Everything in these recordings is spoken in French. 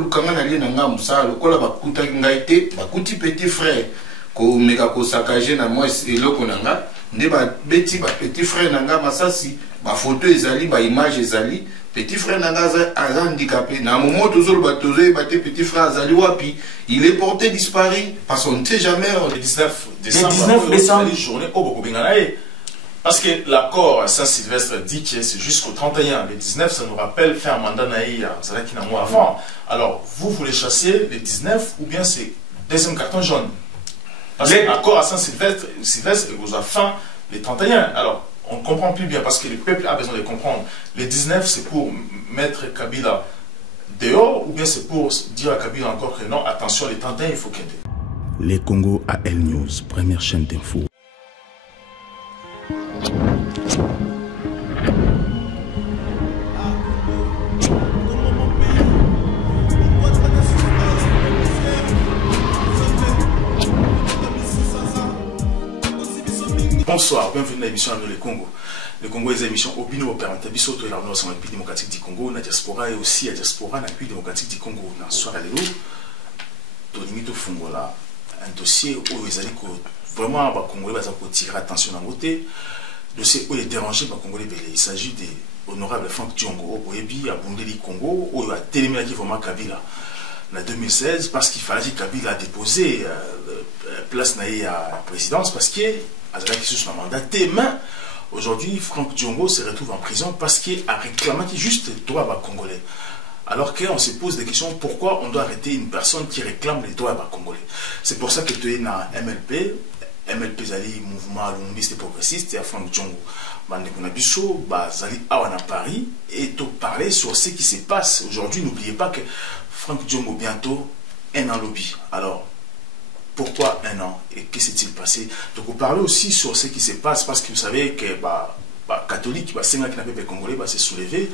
lukanga na lié nanga musala lokola bakuta ngaité bakuti petit frère ko meka ko saccager na moi eloko nanga nde ba beti ba petit frère nanga masasi ba photo ezali ba image ezali petit frère nanga a handicapé na moment toujours batozo ba petit frère azali wapi il est porté disparu parce qu'on ne sait jamais le 19 décembre les journées au Bokobinganae. Parce que l'accord à Saint-Sylvestre dit que c'est jusqu'au 31. Le 19, ça nous rappelle faire un mandat naïa, c'est là qu'il y a un mois avant. Alors, vous voulez chasser le 19 ou bien c'est deuxième carton jaune? Parce que l'accord à Saint-Sylvestre vous a fin le 31. Alors, on ne comprend plus bien parce que le peuple a besoin de comprendre. Le 19, c'est pour mettre Kabila dehors ou bien c'est pour dire à Kabila encore que non, attention, le 31, il faut qu'il y ait. Les Congo AL News, première chaîne d'info. Bonsoir, bienvenue dans l'émission Le Congo. Le Congo est une émission au bino opérateur biso to la nation démocratique du Congo, la diaspora et aussi la diaspora na pays démocratique du Congo. Na soir à l'élo, to limite fungola un dossier où ils allaient vraiment ba Congolais va tirer attention dans côté dossier où est dérangé ba Congolais belé. Il s'agit de honorable Franck Diongo Boyebi à Bundeli Congo où il a télé qui vraiment Kabila. En 2016 parce qu'il fallait que Kabila a déposé place naïe à présidence parce que Azala qui se soit mandaté, mais aujourd'hui, Franck Diongo se retrouve en prison parce qu'il a réclamé juste les droits à Congolais. Alors qu'on se pose des questions, pourquoi on doit arrêter une personne qui réclame les droits à Congolais? C'est pour ça que tu es dans MLP, MLP Zali, mouvement lombiste et progressiste, et à Franck Diongo. Bandekunabiso, Zali Awana Paris, et tu parler sur ce qui se passe. Aujourd'hui, n'oubliez pas que Franck Diongo, bientôt, est en lobby. Alors, pourquoi un an et que s'est-il passé? Donc vous parlez aussi sur ce qui se passe parce que vous savez que catholique, c'est un qui n'a pas congolais, s'est soulevé,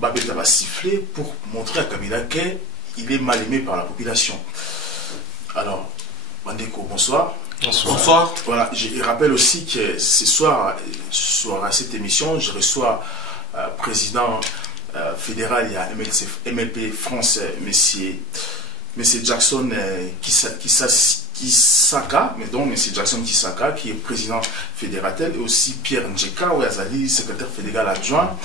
va siffler pour montrer à Kabila qu'il est mal aimé par la population. Alors, Bandeko, bonsoir. Bonsoir. Bonsoir. Voilà, je rappelle aussi que ce soir, sur cette émission, je reçois président fédéral, il y a MLP France, Monsieur Jackson Kisaka, mais donc Monsieur Jackson Kisaka, qui est président fédératel, et aussi Pierre Njeka, Ouazali, secrétaire fédéral adjoint,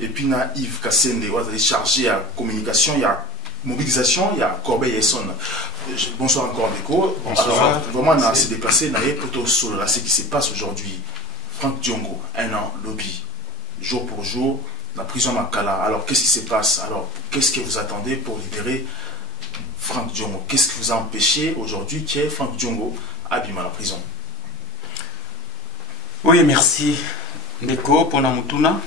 et puis Yves Kassende, Ouazali, chargé à communication, il y a mobilisation, il y a Corbeil et Son. Bonsoir encore, Beko. Bonsoir. Vraiment, on a se déplacé, on a plutôt sur ce qui se passe aujourd'hui. Franck Diongo, un an, lobby, jour pour jour, la prison Makala. Alors, qu'est-ce qui se passe? Alors, qu'est-ce que vous attendez pour libérer Franck Diongo? Qu'est-ce qui vous a empêché aujourd'hui que Franck Diongo abîme la prison? Oui, merci Neko pour Namutuna.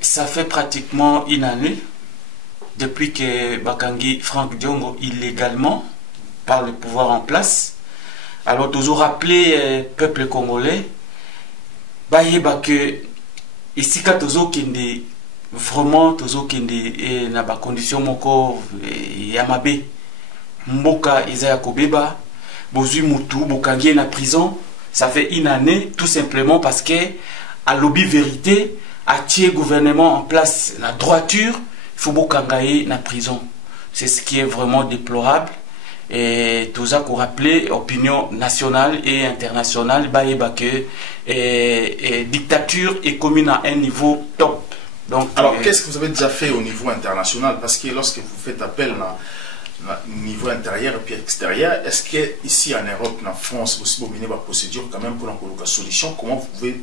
Ça fait pratiquement une année depuis que Bakangi Franck Diongo illégalement par le pouvoir en place. Alors toujours rappelé peuple congolais, que ici quand kende vraiment toujours kende na ba condition moko ya mabe mboka Isaiah Kobeba bozui mutu bokangi na prison. Ça fait une année tout simplement parce que à lobby vérité a tiré gouvernement en place la droiture, il faut bokangaye na prison. C'est ce qui est vraiment déplorable. Et tout ça qu'on rappelait opinion nationale et internationale que dictature est commune à un niveau top. Donc, alors, qu'est-ce que vous avez déjà fait au niveau international? Parce que lorsque vous faites appel au niveau intérieur et puis extérieur, est-ce que ici en Europe, en France, aussi, vous avez une procédure quand même pour la solution? Comment vous pouvez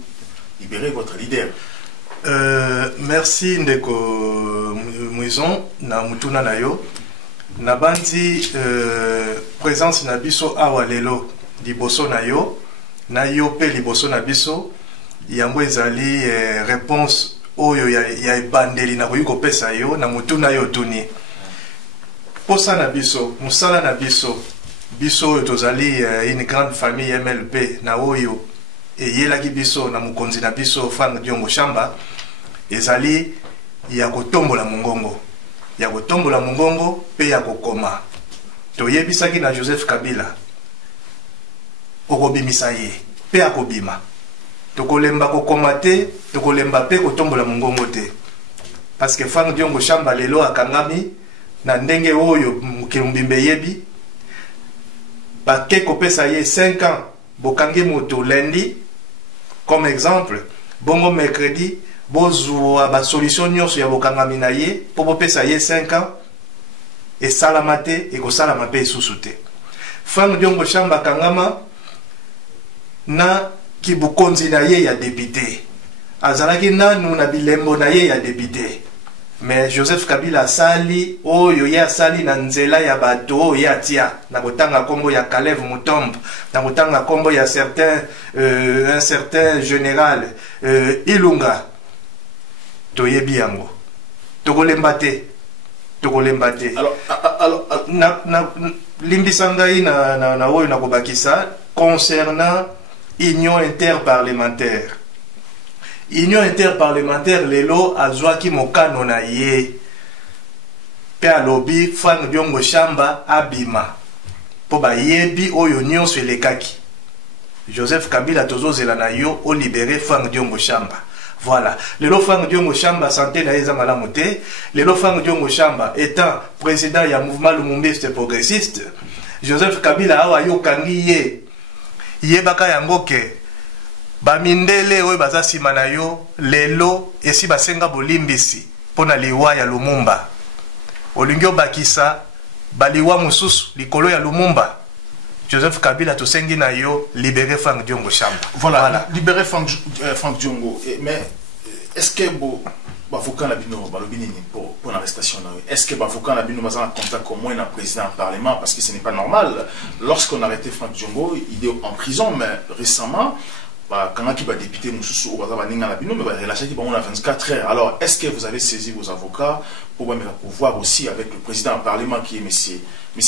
libérer votre leader? Merci Ndeko Mouison, na mutuna na yo. Nabanti présence na biso awa lelo liboso na yo pe liboso na biso yango ezali réponse oyo ya ebandeli na koyi kopesa yo na mutuna yo tuni posa na biso musala na biso oyo tozali une grande famille MLP na oyo eyelaki biso na mukonzi na biso Franck Diongo Shamba ezali ya kotombola mongongo pe ya kokoma toyebisaki na Joseph Kabila okobimisa ye pe akobima tokolemba kokoma te tokolemba pe kotombola mongongo te parce que Frank Diongo Chamba lelo akangami na ndenge oyo Mukilumbimbe yebi bake kopesa ye 5 ans bokangi moto lundi comme exemple bongo mercredi bozwa ba solution nyonso ya bokangami na ye po bopesa ye 5 ans et salamate et ko salama pe susuté Frank Diongo Chamba kangama na kibukonzi na ye ya député azalaki nanu na bilembo na ye ya député mais Joseph Kabila sali oyo ya sali na nzela ya bato ya tia na kotanga kombo ya Kalev Mutombo na kotanga kombo ya un certain général Ilunga toyebi yango tokolemba te alors na limbisanga na oyo na kobakisa concernant union interparlementaire. Union interparlementaire lelo azwaki mokano na ye pe alobi Frank Diongo Chamba abima po bayebi oyo nyonso elekaki Joseph Kabila tozozela na yo o libérer Frank Diongo Chamba. Voilà, lelo Frank Diongo Chamba santé na eza malamu te. Lelo Frank Diongo Chamba étant président ya mouvement lumumbiste progressiste, Joseph Kabila awa yo kangi ye baka yango ke bamindele oyo baza sima na yo lelo esi basenga bolimbisi pona liwa ya Lumumba olingi obakisa baliwa mususu likolo ya Lumumba. Joseph Kabila tosengi na yo libérer Frank Diongo Chamba. Voilà. Libérer Frank Diongo. Mais est-ce que Bavoka Nabino balobini pour l'arrestation? Est-ce que Bavoka Nabino va en contact au moins dans le président du Parlement? Parce que ce n'est pas normal. Lorsqu'on a arrêté Frank Diongo, il est en prison, mais récemment quand on a député Moussoussou ou Bazabaninga Nabino, mais relâché qui on a 24 heures. Alors, est-ce que vous avez saisi vos avocats pour voir aussi avec le président du Parlement qui est M.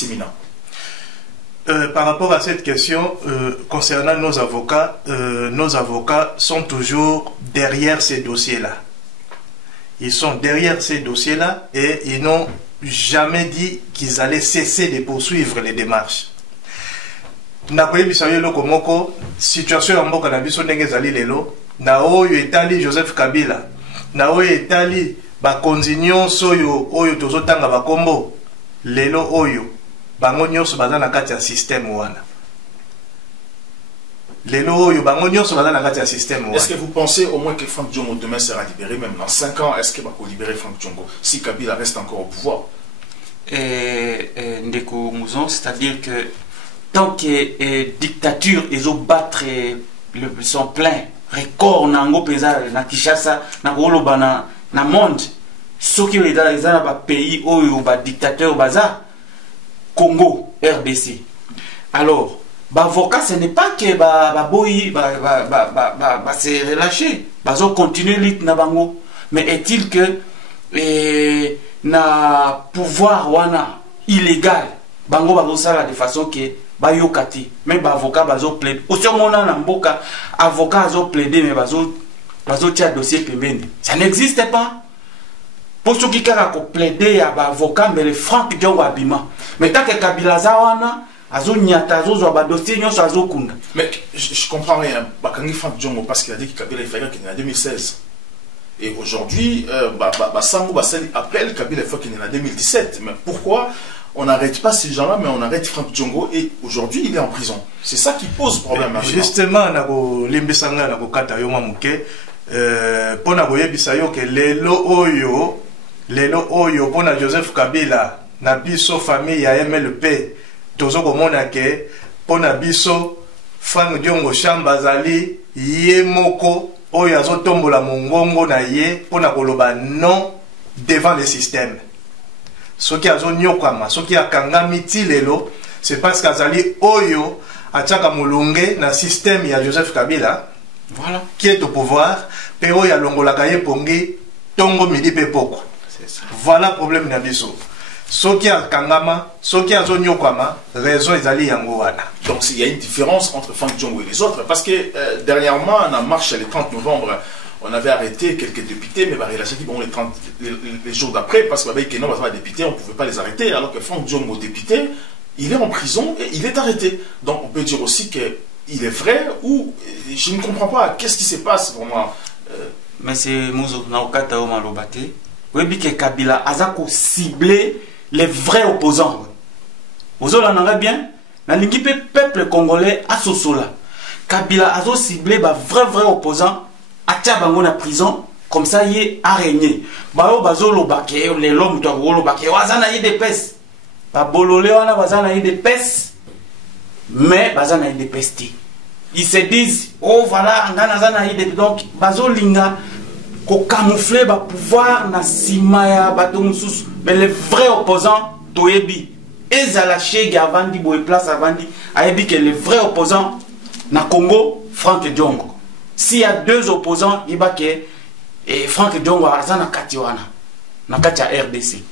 Mina? Par rapport à cette question, concernant nos avocats sont toujours derrière ces dossiers-là. Ils sont derrière ces dossiers-là et ils n'ont jamais dit qu'ils allaient cesser de poursuivre les démarches. Nakoyebi sayo loko moko situation ya mboka na biso ndenge ezali lelo na oyo etali Joseph Kabila na oyo etali bakonzi nyonso oyo tozotanga bakombo lelo oyo bango nyonso baza na kati ya système wana lelo oyo bango nyonso baza na kati ya système wana. Est-ce que vous pensez au moins que Frank Diongo demain sera libéré même dans 5 ans? Est-ce que va libérer Frank Diongo si Kabila reste encore au pouvoir? Ndeko Mouzon, c'est-à-dire que tant que dictature ils ont battre son plein record nango pesa na Kinshasa na koloba na monde soki ezala ba pays oyo ba dictateur baza Congo RDC. Alors bavoka ce n'est pas que boyi se relâcher bazo continuer lit na bango, mais est-il que na pouvoir wana illégal bango bazo sala de façon que bayokati mais avocat bazo plaider aussi mona na mboka avocat bazo plaider mais bazo tia dossier pembeni, ça n'existe pas. Pour ceux qui ont plaidé à avocat mais le Frank Diongo abima mais tant que Kabila zawana azo nyata azo zo dossier nyonso azo kunda. Mais je comprends rien bakangi Frank Diongo parce qu'il a dit que Kabila il fallait qu'il est en 2016 et aujourd'hui Sango Basali appelle Kabila il faut qu'il est en 2017, mais pourquoi on n'arrête pas ces gens-là, mais on arrête Frank Diongo et aujourd'hui il est en prison? C'est ça qui pose problème. Justement, nako limbisanga nako kata yo mamuke pona boyebisa yo ke lelo oyo pona Joseph Kabila na biso famille ya MLP tozo komona ke pona biso Frank Diongo Chamba zali ye moko oyo azotombola mongongo na ye pona koloba non devant le système. Ce qui a nyokama, ce qui a kangami tilelo, c'est parce qu'azali oyo ataka mulunge na système ya Joseph Kabila, voilà, qui est au pouvoir, pe oyo longola kaye pongi tongo midi pe poko. C'est ça. Voilà le problème na biso. Ce qui a kangama, ce qui a nyokama, raison ezali yango wana. Donc il y a une différence entre Frank Diongo et les autres parce que dernièrement on a marché le 30 novembre. On avait arrêté quelques députés, mais relâché les jours d'après, parce que les députés, on ne pouvait pas les arrêter, alors que Frank Diongo, député, il est en prison et il est arrêté. Donc on peut dire aussi qu'il est vrai ou je ne comprends pas. Qu'est-ce qui se passe vraiment? Mais c'est Mouzo Naokata Omalobate. oui que Kabila azako cibler les vrais opposants. Vous avez bien, dans l'équipe peuple congolais à Sosola, Kabila a ciblé les vrais opposants à Tchabango na prison, comme ça il est araigné. Bao bazolo bake, les l'homme to wolo bake, wazana y des pes. Ba bololé wana wazana y des pes. Mais bazana y des pestis. Ils se disent oh voilà ngana zana y des donc bazolinga ko camoufler ba pouvoir na simaya bato mususu. Mais les vrais opposants toyebi ezalaché avandi boy place avandi ayebi que les vrais opposants na Congo Frank Diongo. S'il y a deux opposants, il va que Frank Diongo a na katiwana na katia RDC.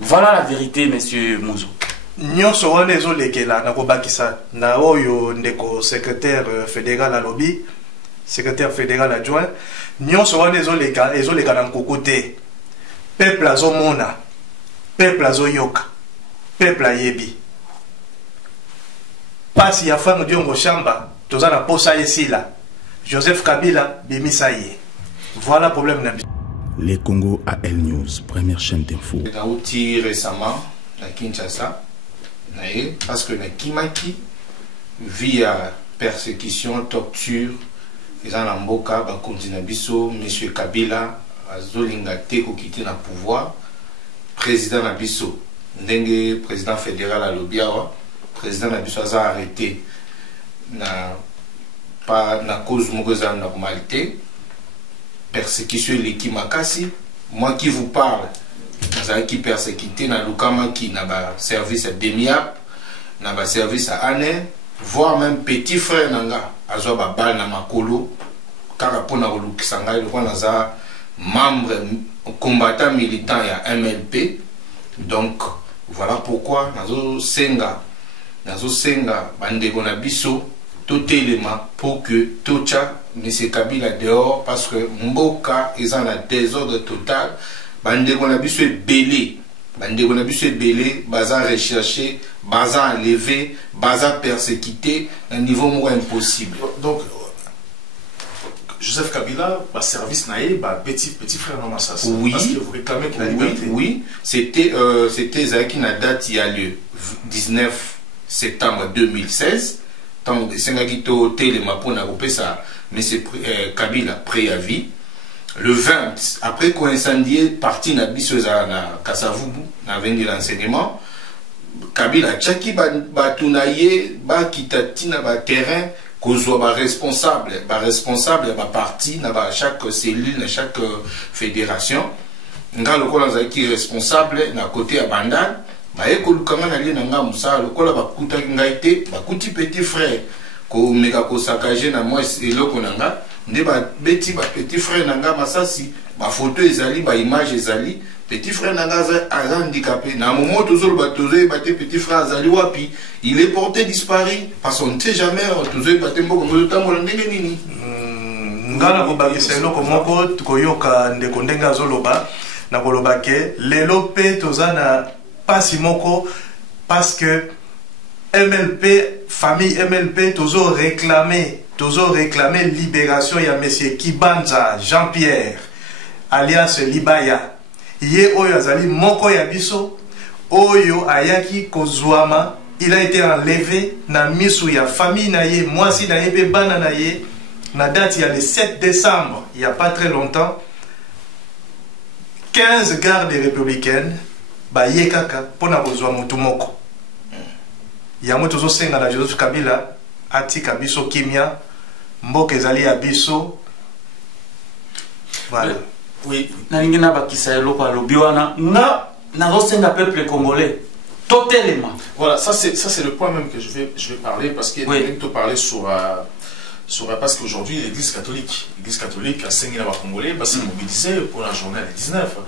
Voilà la vérité, monsieur Mouzo. Nyonso wana ezolekela na kobakisa na oyo ndeko secrétaire fédéral à lobby, secrétaire fédéral adjoint, nyonso wana ezoleka na kokote. Peuple azomona, peuple azoyoka, peuple ayebi. Pasi ya Frank Diongo Chamba, tozana posa esila. Joseph Kabila bimisaye. Voilà le problème. Les Congo AL News, première chaîne d'info. On a outil récemment à Kinshasa, parce que na Kimaki, via persécution, torture, ils ont mboka ba continue biso, monsieur Kabila, azolinga te ko quitter na pouvoir, président na biso, ndenge président fédéral à Lobiawa, président na biso a arrêté na pas na cause mauvaise normalité, persécution l'équipe makasi. Moi qui vous parle, qui persécuté na lukama qui n'a pas service à demi-ap, n'a pas service à année, voire même petit frère nanga, azo ba bal na makolo, car pour na lukisanga le naza membre combattant militant ya MLP. Donc voilà pourquoi nazo senga bandeko na biso tout élément pour que Tocha M. Kabila dehors parce que Mboka est en désordre total. Bandeko na biso belé, baza recherché, baza enlevé, baza persécuté à un niveau moins impossible. Donc Joseph Kabila, service naïe, petit frère non massas. Oui. Parce que vous réclamez pour la liberté. Oui, c'était Zaki na date il y a lieu 19 septembre 2016. Tant que Sengagito Téléma pour ça, mais c'est Kabila préavis. Le 20, après qu'on incendie parti na bisoza na Kasavubu, na vendi l'enseignement, Kabila Tchaki batunaye ba kitati na ba terrain kozwa ba responsable ba parti na ba chaque cellule na chaque fédération. Nga lokola zaki responsable na côté à Bandal. Baeko lukanga na lié nanga musa lokola bakuta ngaite bakuti petit frère ko meka ko sakaje na moi eloko nanga nde ba beti ba petit frère nanga masasi ba photo ezali ba image ezali petit frère nanga a handicapé na moment toujours ba tozo ba petit frère azali wapi il est porté disparu parce qu'on ne sait jamais tozo ba tembo ko motambola ndenge nini ngala ko bakisa eloko moko koyoka ndeko ndenga zoloba na koloba ke lelo pe tozana Pas moko parce que MLP, famille MLP, toujours réclamé libération. Il y a monsieur Kibanza, Jean-Pierre, alias Libaya. Yé Oyo Azali, Moko Yabiso, Oyo Ayaki Kozwama, il a été enlevé, na misu ya famille naye, moi si naye, bana naye, na date il y a le 7 décembre, il n'y a pas très longtemps, 15 gardes républicaines, baye kaka pona kozwa mutu moko yango tozosenga na Joseph Kabila atika biso kimia mboka ezali ya biso voilà. Oui, nalingi na bakisa eloko alobi wana na zosenga peuple congolais totalement. Voilà, ça c'est le point même que je vais parler parce qu'il y a oui. Te parler sur parce qu'aujourd'hui l'église catholique a saigné la Congolais parce qu'il mobilisait pour la journée des 19.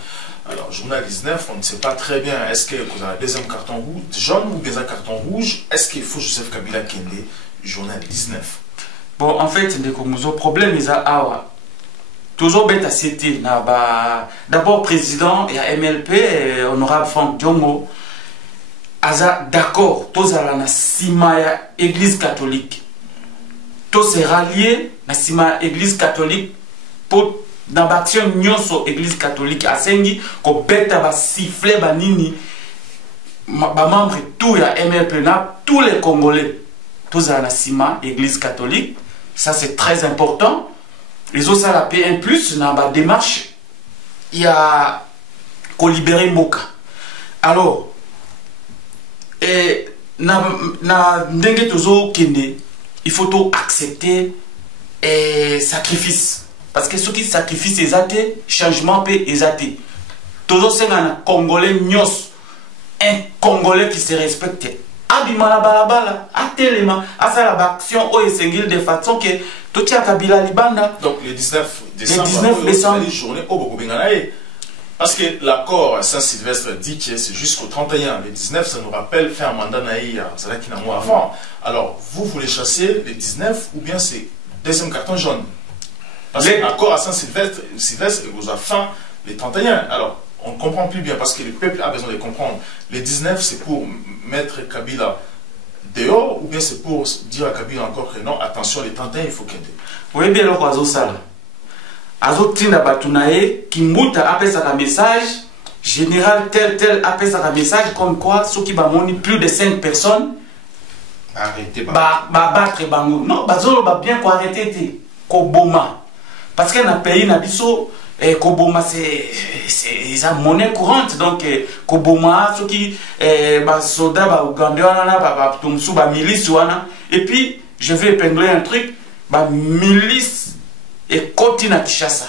Alors, journal 19, on ne sait pas très bien, est-ce qu'il y a un deuxième carton rouge, jaune ou deuxième carton rouge, est-ce qu'il faut Joseph Kabila Kende, journal 19? Bon, en fait, le problème est à toujours bête à citer. D'abord, président et à MLP, honorable Frank Diongo, aza d'accord, tous à la Simaya église catholique. Tous se rallier à Simaya église catholique pour dans l'action nyonso église catholique asengi ko beta ba siffler ba nini ba membre tout ya MLP na tous les Congolais tous à la cima église catholique, ça c'est très important. Les autres ça la paix un plus dans la démarche il y a qu'on libérer Moka. Alors et na ndenge tozo kende il faut tout accepter et sacrifice parce que ceux qui sacrificent les athées changement peut les athées tozo senga Congolais nyos un Congolais qui se respecte abimala balabala atelema asala action o esengil de façon que totia kabila libanda. Donc le 19 décembre les journées au Bokobenganae parce que l'accord à Saint-Sylvestre dit que c'est jusqu'au 31. Le 19 ça nous rappelle faire un mandat naïa ça là qui n'a mois avant. Alors vous voulez chasser le 19 ou bien c'est deuxième carton jaune parce que l'accord à Saint-Sylvestre vous a fin le 31. Alors on ne comprend plus bien parce que le peuple a besoin de comprendre. Le 19, c'est pour mettre Kabila dehors ou bien c'est pour dire à Kabila encore que non, attention, le 31, il faut qu'il y ait. Oui, bien, alors, Azo Sala. Azo Tinda Batunae, Kimbuta appelle ça un message, général tel appelle ça un message, comme quoi, ceux qui vont plus de 5 personnes, arrêtez, battre Bango. Non, Bazolo va bien qu'on arrête Koboma. Parce que dans le pays, et Koboma c'est la monnaie courante donc Koboma ceux qui soldats ougandais milice et puis je vais épingler un truc milice et continue à Kinshasa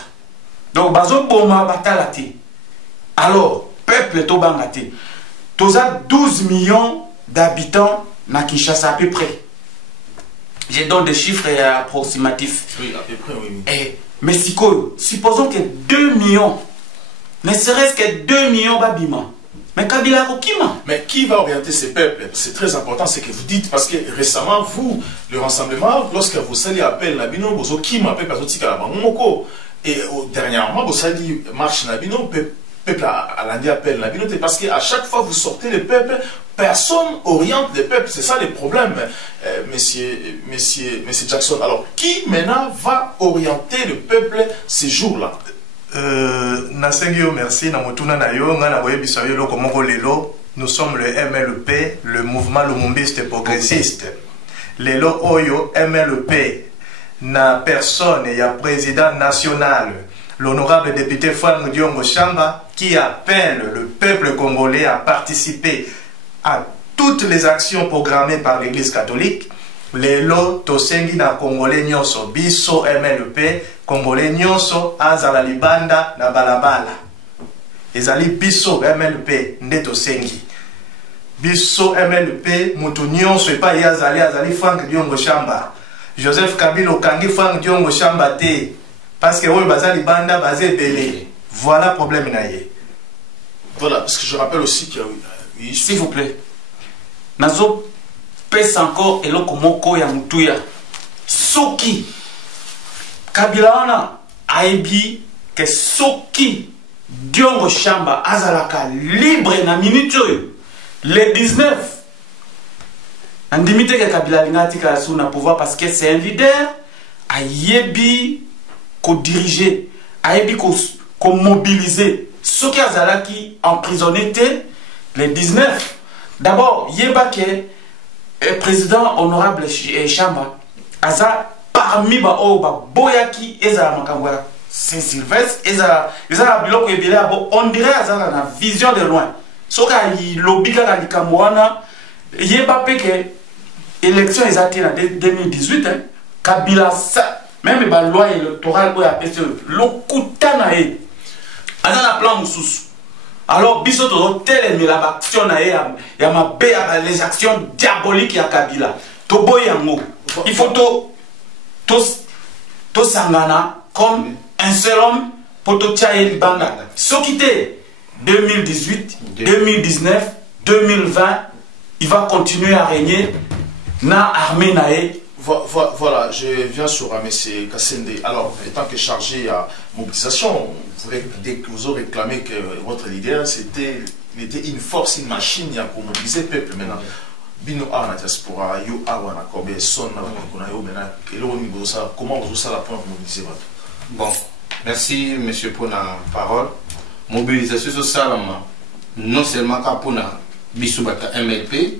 donc bazo boma batalati alors peuple to bangati toza 12 millions d'habitants na Kinshasa à peu près je donne des chiffres approximatifs oui à peu près oui et mais supposons que 2 millions, ne serait-ce que 2 millions babima. Mais Kabila Kokima. Mais qui va orienter ces peuples? C'est très important ce que vous dites parce que récemment, vous, le rassemblement, lorsque vous allez appeler Nabino, vous avez qui m'appelle parce que et dernièrement, vous allez marche Nabino, peuple à l'Indien appelle Nabino, parce qu'à chaque fois vous sortez le peuple, personne oriente le peuple, c'est ça le problème, monsieur Jackson. Alors, qui maintenant va orienter le peuple ces jours-là? Nasengio, merci. Nous sommes le MLP, le mouvement lumumbiste progressiste. Lelo Oyo, MLP, na personne, il y a président national, l'honorable député Franck Diongo Chamba, qui appelle le peuple congolais à participer à toutes les actions programmées par l'Église catholique. Lelo tosengi na Congolais nyonso biso MLP Congolais nyonso azala libanda na balabala ezali biso MLP nde tosengi biso MLP mutu nyonso epa azali Franck Diongo Chamba Joseph Kabila okangi Franck Diongo Chamba te parce que oyo baza libanda bazé belé voilà problème naie. Voilà parce que je rappelle aussi qu'il y a oui, s'il vous plaît nazo pesa encore eloko moko ya mutuya soki Kabila wana aibi que soki Diongo Chamba azalaka libre na minute le 19 andimite que Kabila lingati ka sous na pouvoir parce que c'est un leader ayebi ko diriger ayebi ko mobiliser soki azalaki emprisonné le 19 d'abord yeba que président honorable Chamba aza parmi ba o ba boyaki ezala makangwa Saint-Sylvestre ezala biloko ebele abo on dirait azala na vision de loin soka lobika ka likamwana yeba peke élection ezati na 2018 hein Kabila sa même ba loi électorale ko ya pese lokutana e azala plan mususu. Alors, biso to tele la action na ya mabe ya les actions diaboliques ya Kabila. To boyango. Il faut to sangana comme un seul homme pour to tchaye libanda. Sokite 2018, 2019, 2020, il va continuer à régner na armée nae. Voilà, je viens sur M. Kassende. Alors, étant que chargé à mobilisation, dès que vous avez réclamé que votre leader, il était une force, une machine pour mobiliser le peuple maintenant. Bino a na diaspora, yo a wana kobe son na kuna yo maintenant. Et là, comment vous ça la pour mobiliser votre? Bon, Merci, monsieur, pour la parole. Mobilisation sociale, non seulement pour la MLP,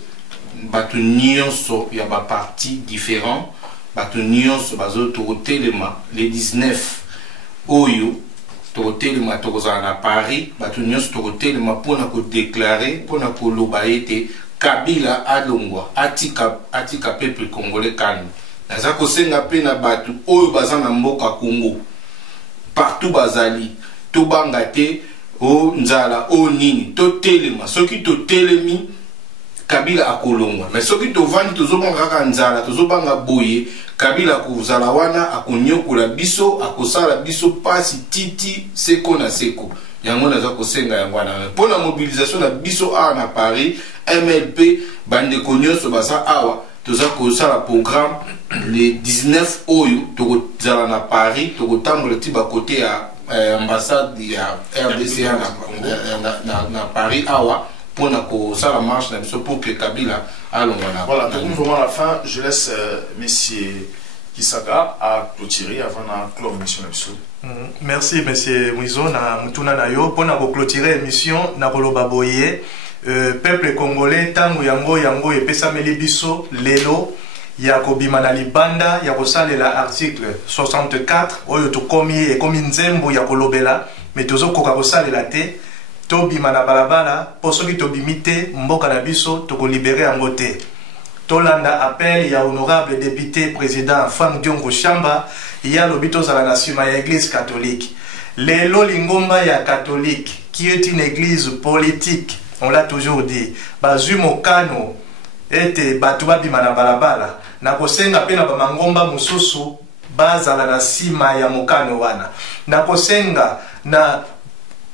batu nyonso ya ba parti différent, batu nyonso bazo totelema les 19 oyo totelema tokozala na Paris, batu nyonso totelema pona ko déclarer pona ko loba ete Kabila alongwa atika peuple congolais calme. Naza ko senga pe na batu oyo baza na mboka Congo partout bazali to banga te o nzala o nini totelema soki totelemi Kabila akolongwa. Mais soki tovandi tozobanga kaka nzala tozobanga boye Kabila kozala wana akonyokola biso akosala biso pasi titi seko na seko. Yango naza kosenga yango wana. Pour la mobilisation na biso a na Paris MLP bande konyoso basa awa toza kosala programme les 19 oyo tokozala na Paris tokotambola ti ba côté ya ambassade ya RDC na Paris awa pour la marche pour que Kabila allons voilà, donc vraiment à la fin, je laisse Monsieur Kisaka à clôturer avant de clore l'émission. Merci Monsieur Mwizo na mutuna na yo pour clôturer l'émission na koloba boye peuple congolais tango yango epesa meli biso lelo ya kobima na libanda ya kosalela article 64 oyo tokomi ekomi nzembo ya kolobela mais tozokoka kosalela te tobima na balabala po soki tobimite mboka na biso tokolibere yango te. Tolanda appel ya honorable député président Frank Diongo Chamba ya lobi tozala na nsima ya église catholique. Lelo lingomba ya catholique qui est une église politique, on l'a toujours dit, bazwi mokano ete batu babima na balabala na kosenga pe na bamangomba mususu bazala na nsima ya mokano wana na kosenga na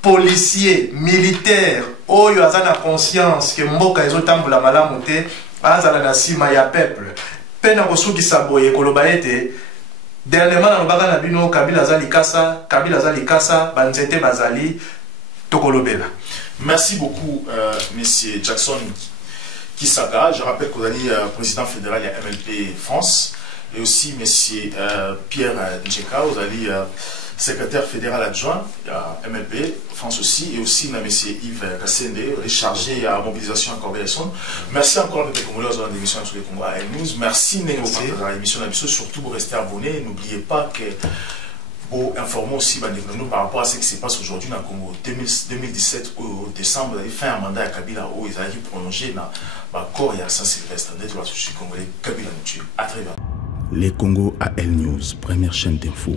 policier, militaire, oyo azana conscience que mboka ezotambola malamu te, azala na sima ya peuple. Pena kosukisa boye koloba ete dernièrement na lobaka na bino Kabila azali kasa banzete bazali tokolobela. Merci beaucoup monsieur Jackson Kisaka. Je rappelle que vous êtes président fédéral de MLP France et aussi monsieur Pierre Njeka, vous êtes secrétaire fédéral adjoint à MLP France aussi, et aussi M. Yves Kassende, chargé à mobilisation à Corbeil-Essonne. Merci encore à tous les Congolais dans l'émission sur les Congo à News. Merci à l'émission, surtout pour rester abonné. N'oubliez pas que pour informer aussi nous par rapport à ce qui se passe aujourd'hui dans le Congo. 2017 au décembre, vous avez fait un mandat à Kabila où ils allaient prolonger dans le corps et à Saint-Sylvestre. D'être là, je suis Congolais, Kabila nous tue. À très bientôt. Les Congo à El News, première chaîne d'info.